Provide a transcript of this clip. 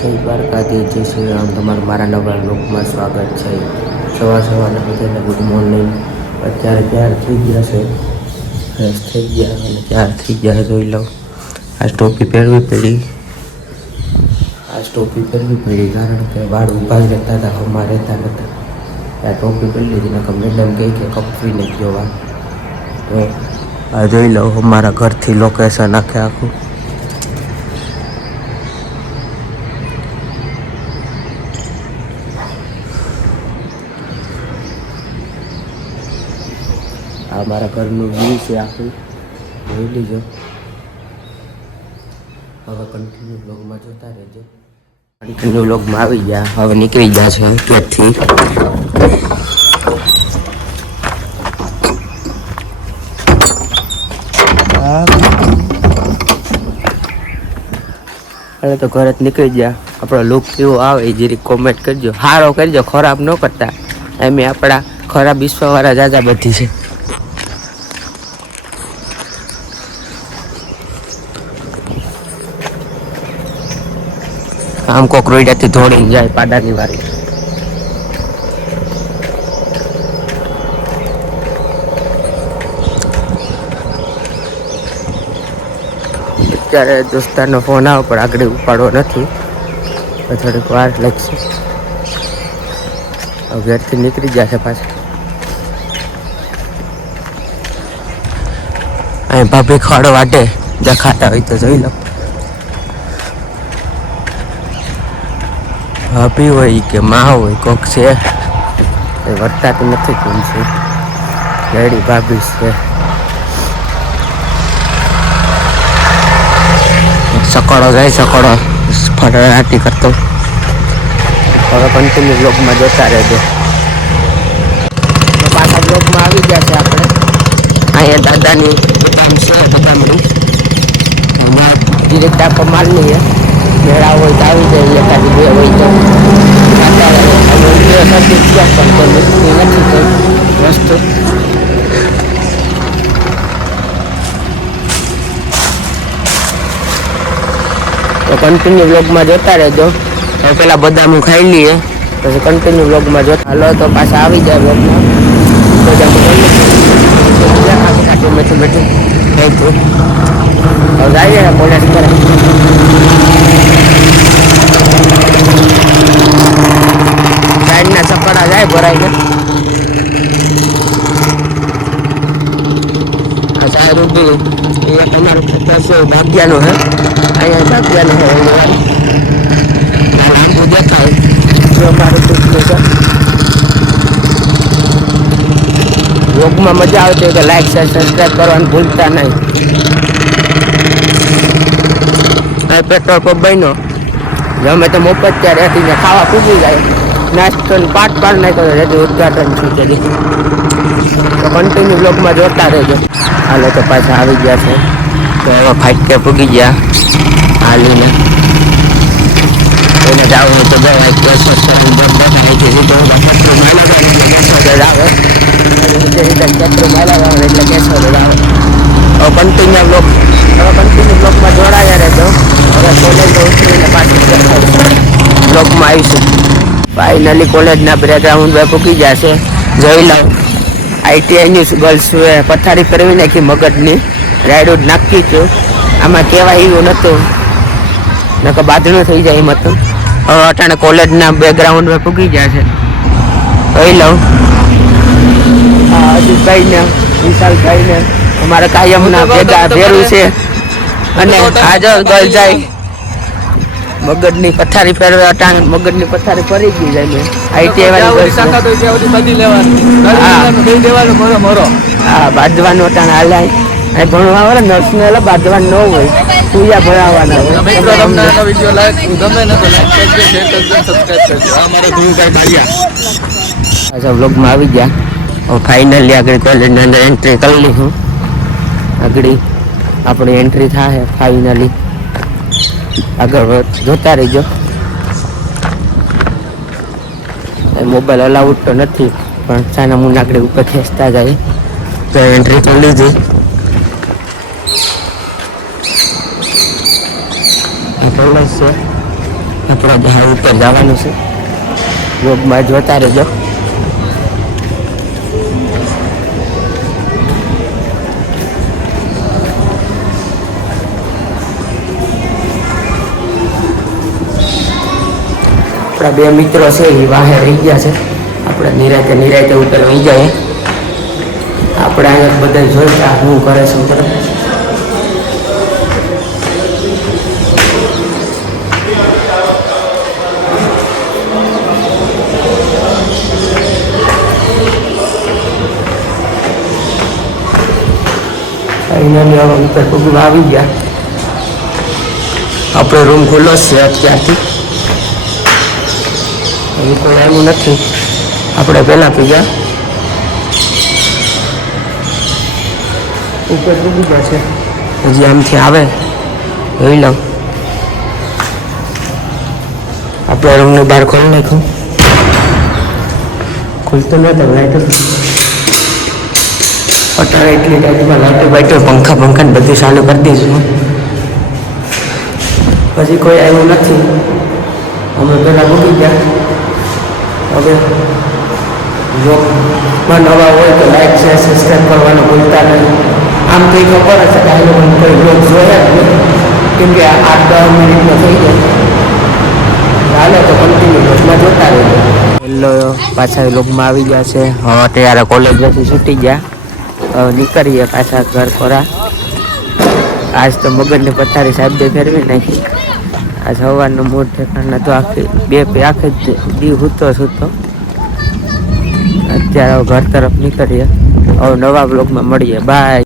જય દ્વારકાધીશ, જય શ્રી રામ. તમારું મારા નવા લોકમાં સ્વાગત છે. સવારના બધાને ગુડ મોર્નિંગ. અત્યારે તૈયાર થઈ ગયા છે, ફ્રેશ થઈ ગયા અને તૈયાર થઈ ગયા. જોઈ લો, આ ટોપી પહેરવી પડી. કારણ કે વાળ ઊભા રહેતા હતા, હમણાં રહેતા નહોતા. આ ટોપી પહેરી લીધી. નકર મેડમ કહે કે કપવીને ગયો વાર. તો આ જોઈ લો, અમારા ઘરથી લોકેશન આખું. આ મારા ઘરનું વ્યૂ છે આખું, જોઈ લીજો. હવે કન્ટિન્યુ બ્લોગમાં જોતા રહેજો. કન્ટિન્યુ બ્લોગમાં આવી ગયા. હવે નીકળી ગયા છે ક્યાંથી. હવે તો ઘરે જ નીકળી ગયા. આપણો લુક કેવો આવે એ જરી કોમેન્ટ કરજો. સારો કરજો, ખરાબ ન કરતા. એમ આપણા ખરાબ વિશ્વવાળા જાજા બધી છે. આમ કોક રોઈડાથી ધોડીને જાય પાડાની વારી. અત્યારે દોસ્તારનો ફોન આવે પણ આગળ ઉપાડવો નથી, થોડીક વાર લાગશે. ઘરથી નીકળી જશે પાછા. અહીં ભાભી ખડ વાટે દેખાતા હોય તો જોઈ લો. ભાભી હોય કે માં હોય કોક છે, એ વર્તાતું નથી. કોણ છે? લેડી ભાભી છે. સકડો જાય, સકડો ફટાટી કરતો. હવે કન્ટિન્યુ બ્લોગમાં જોતા રહેજો. પાછા બ્લોગમાં આવી ગયા છે આપણે. અહીંયા દાદાની બદામ છે, બદામડી ડિરેક્ટ આપો માલ લઈએ. મેળા હોય તો આવી જાય, એકાદી બે હોય તો નથી કોઈ વસ્તુ. તો કન્ટિન્યુ બ્લોગમાં જોતા રહેજો. હવે પેલા બદામ ખાઈ લઈએ, પછી કન્ટિન્યુ બ્લોગમાં જોતા. હાલો તો પાછા આવી જાય બ્લોગમાં. બદામ બેઠું બેઠું થયું. હવે જઈએ કોલેજ કરે. સાઈડના ચકડા જાય ભરાઈને. આ સારું બી એ તમારું ખેતર ભાગ્યાનું હે. અહીંયા ભાગ્યાનું હોય લાંબુ દેખાય જો મારું ટૂંકનું છે. બ્લોગમાં મજા આવતી હોય તો લાઈક શેર સબસ્ક્રાઈબ કરવાનું ભૂલતા નહીં. પેટ્રોલ પંપ બન્યો, ગમે તો મફત ત્યાં રહેતીને ખાવા પૂજી જાય. નાસ્તો પાટ નાખ્યો રેડી ઉદઘાટન છે. તો કન્ટિન્યુ બ્લોગમાં જોતા રહેજો. હાલો તો પાછા આવી ગયા છે. તો હવે ફાટકે પૂગી ગયા હાલીને. એને જાવ હોય તો જવાય. કેસો આવે એટલે કેસો આવે. હવે કન્ટિન્યુ બ્લોગમાં જોડાયા રહેજો. હવે કોલેજ ઉતરીને પાછું બ્લોગમાં આવીશું. ફાઇનલી કોલેજના બેકગ્રાઉન્ડ પર પૂકી ગયા છે. જોઈ લઉં, આઈટીઆઈની ગર્લ્સ પથારી ફેરવી નાખી મગજની. રાયડું નાખી હતું. આમાં કહેવાય એવું નહોતું, નકર બાંધણું થઈ જાય એમ હતું. હવે અટાણે કોલેજના બેકગ્રાઉન્ડ પર પૂકી ગયા છે. જોઈ લઉં, અજીતભાઈને, વિશાલભાઈને અમારા કાયમના ભેગા ભેરું છે. અને હાજર ગર્લ જાય મગજની પથારી ફેરવે. અટાણે મગજની પથારી ફરી ગઈ જાય. હા, બાંધવાનું અટાણે હાલાય. ભણવા વાળા નર્સને એટલે બાંધવાનું ન હોય, પૂજા ભણાવવાના હોય. બ્લોગમાં આવી ગયા. ફાઇનલી આગળ કોલેજની અંદર એન્ટ્રી કરી લીધું. આગળ આપણી એન્ટ્રી થાય ફાઇનલી. આગળ જોતા રહીજો. મોબાઈલ અલાઉડ તો નથી, પણ સાના મુનાકડી ઉપર ખેંચતા જાય. તો એન્ટ્રી કરી લીધી. કોલેજ છે આપણે જहाँ ઉપર જવાનું છે વ્લોગમાં જોતા રહેજો. આપણા બે મિત્રો છે એ વાહે રહી ગયા છે. આપણે નિરાતે ઉપર વહી જાય. આપણે અહીંયા બધા જોઈતા શું કરે શું કરે. અહીંયા ઉપર પગમાં આવી ગયા. આપણો રૂમ ખુલ્લો છે અત્યારથી. એ કોઈ આવ્યું નથી. આપણે પહેલાં પી ગયા ઉપર ડૂબી ગયા છે. હજી આમથી આવે જોઈ લઉં. આપણે રૂમની બહાર ખોલી નાખ્યું. ખુલતો નતો લાઈટ અત્યારે એટલી ટાઈટમાં લાઈટો બાઈટો પંખા ને બધું ચાલુ કરી દઈશું. પછી કોઈ આવ્યું નથી. અમે પહેલાં મૂકી ગયા. હવે બ્લોગમાં નવા હોય તો લાઈક શેર સબસ્ક્રાઈબ કરવાનું ભૂલતા નહીં. આમ કંઈ ખબર હશે કે આ લોકોને કોઈ બ્લોગ જોયા જ નહીં, કેમ કે 8-10 મિનિટનો થઈ જાય. હાલે તો કન્ટિન્યુ બ્લોગમાં જોતા રહેજો. હેલો, પાછા બ્લોગમાં આવી ગયા છે. હવે અત્યારે કોલેજમાંથી છૂટી ગયા. હવે નીકળીએ પાછા ઘર ખોરા. આજ તો મગજની પથારી સાહેબે ફેરવી નાખી. આ સવારનો મૂડ ઠેકાણા તો આખી દી સૂતો અત્યારે ઘર તરફ નીકળીએ. હવે નવા બ્લોગમાં મળીએ. બાય.